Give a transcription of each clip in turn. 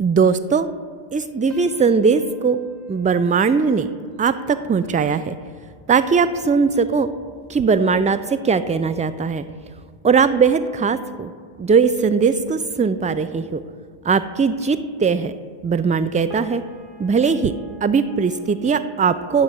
दोस्तों, इस दिव्य संदेश को ब्रह्मांड ने आप तक पहुंचाया है ताकि आप सुन सको कि ब्रह्मांड आपसे क्या कहना चाहता है। और आप बेहद खास हो जो इस संदेश को सुन पा रहे हो। आपकी जीत तय है, ब्रह्मांड कहता है। भले ही अभी परिस्थितियाँ आपको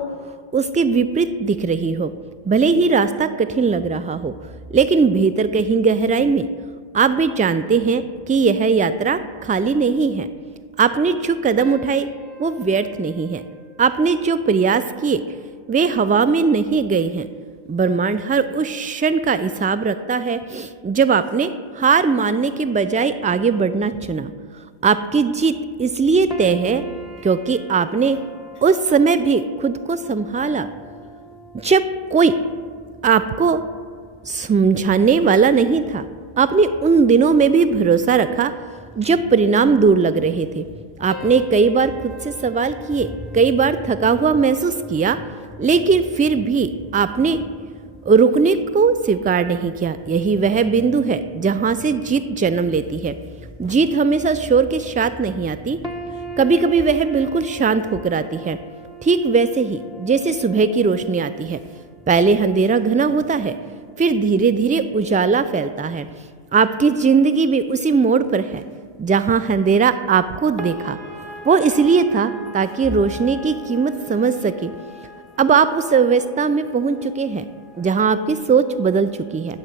उसके विपरीत दिख रही हो, भले ही रास्ता कठिन लग रहा हो, लेकिन भीतर कहीं गहराई में आप भी जानते हैं कि यह यात्रा खाली नहीं है। आपने जो कदम उठाए वो व्यर्थ नहीं है। आपने जो प्रयास किए वे हवा में नहीं गए हैं। ब्रह्मांड हर उस क्षण का हिसाब रखता है जब आपने हार मानने के बजाय आगे बढ़ना चुना। आपकी जीत इसलिए तय है क्योंकि आपने उस समय भी खुद को संभाला जब कोई आपको समझाने वाला नहीं था। आपने उन दिनों में भी भरोसा रखा जब परिणाम दूर लग रहे थे। आपने कई बार खुद से सवाल किए, कई बार थका हुआ महसूस किया, लेकिन फिर भी आपने रुकने को स्वीकार नहीं किया। यही वह बिंदु है जहां से जीत जन्म लेती है। जीत हमेशा शोर के साथ नहीं आती, कभी कभी वह बिल्कुल शांत होकर आती है, ठीक वैसे ही जैसे सुबह की रोशनी आती है। पहले अंधेरा घना होता है, फिर धीरे धीरे उजाला फैलता है। आपकी जिंदगी भी उसी मोड़ पर है जहां अंधेरा आपको देखा। वो इसलिए था ताकि रोशनी की कीमत समझ सके। अब आप उस अवस्था में पहुंच चुके हैं जहां आपकी सोच बदल चुकी है।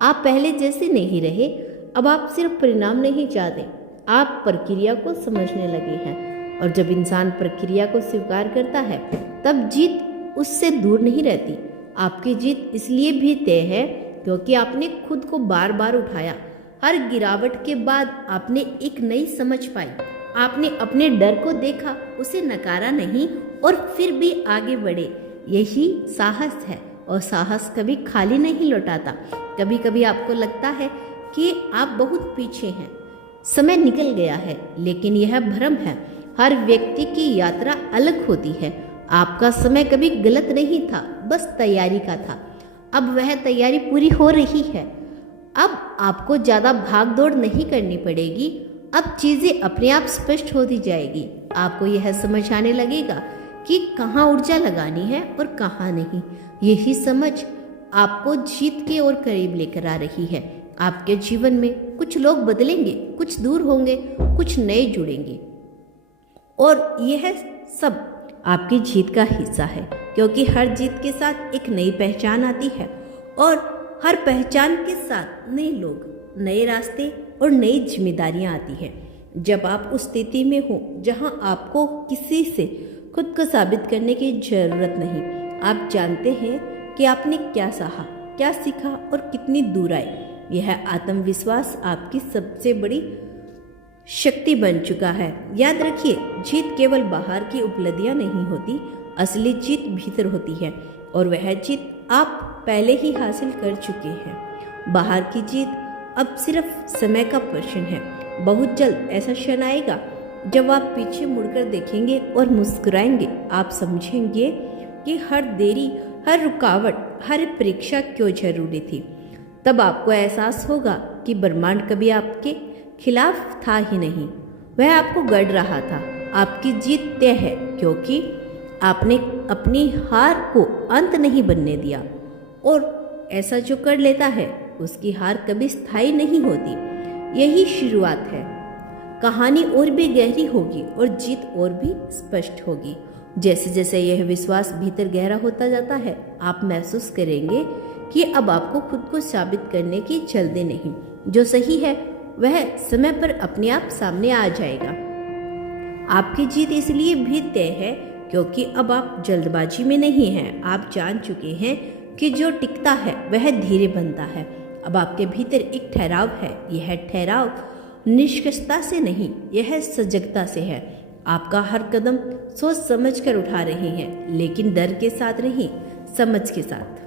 आप पहले जैसे नहीं रहे। अब आप सिर्फ परिणाम नहीं चाहते, आप प्रक्रिया को समझने लगे हैं। और जब इंसान प्रक्रिया को स्वीकार करता है तब जीत उससे दूर नहीं रहती। आपकी जीत इसलिए भी तय है क्योंकि आपने खुद को बार बार उठाया। हर गिरावट के बाद आपने एक नई समझ पाई। आपने अपने डर को देखा, उसे नकारा नहीं और फिर भी आगे बढ़े। यही साहस है, और साहस कभी खाली नहीं लौटाता। कभी कभी आपको लगता है कि आप बहुत पीछे हैं, समय निकल गया है, लेकिन यह भ्रम है। हर व्यक्ति की यात्रा अलग होती है। आपका समय कभी गलत नहीं था, बस तैयारी का था। अब वह तैयारी पूरी हो रही है। अब आपको ज़्यादा भाग दौड़ नहीं करनी पड़ेगी। अब चीज़ें अपने आप स्पष्ट होती जाएगी। आपको यह समझ आने लगेगा कि कहाँ ऊर्जा लगानी है और कहाँ नहीं। यही समझ आपको जीत के और करीब लेकर आ रही है। आपके जीवन में कुछ लोग बदलेंगे, कुछ दूर होंगे, कुछ नए जुड़ेंगे, और यह सब आपकी जीत का हिस्सा है। क्योंकि हर जीत के साथ एक नई पहचान आती है, और हर पहचान के साथ नए लोग, नए रास्ते और नई जिम्मेदारियां आती हैं। जब आप उस स्थिति में हो जहां आपको किसी से खुद को साबित करने की जरूरत नहीं, आप जानते हैं कि आपने क्या सहा, क्या सीखा और कितनी दूर आए। यह आत्मविश्वास आपकी सबसे बड़ी शक्ति बन चुका है। याद रखिए, जीत केवल बाहर की उपलब्धियां नहीं होती, असली जीत भीतर होती है, और वह जीत आप पहले ही हासिल कर चुके हैं। बाहर की जीत अब सिर्फ समय का प्रश्न है। बहुत जल्द ऐसा क्षण आएगा जब आप पीछे मुड़कर देखेंगे और मुस्कुराएंगे। आप समझेंगे कि हर देरी, हर रुकावट, हर परीक्षा क्यों जरूरी थी। तब आपको एहसास होगा कि ब्रह्मांड कभी आपके खिलाफ था ही नहीं, वह आपको गढ़ रहा था। आपकी जीत तय है क्योंकि आपने अपनी हार को अंत नहीं बनने दिया, और ऐसा जो कर लेता है उसकी हार कभी स्थायी नहीं होती। यही शुरुआत है। कहानी और भी गहरी होगी और जीत और भी स्पष्ट होगी। जैसे जैसे यह विश्वास भीतर गहरा होता जाता है, आप महसूस करेंगे कि अब आपको खुद को साबित करने की जल्दी नहीं। जो सही है वह समय पर अपने आप सामने आ जाएगा। आपकी जीत इसलिए भी तय है क्योंकि अब आप जल्दबाजी में नहीं हैं। आप जान चुके हैं कि जो टिकता है वह धीरे बनता है। अब आपके भीतर एक ठहराव है। यह ठहराव निष्कर्षता से नहीं, यह सजगता से है। आपका हर कदम सोच समझ कर उठा रहे हैं, लेकिन डर के साथ नहीं, समझ के साथ।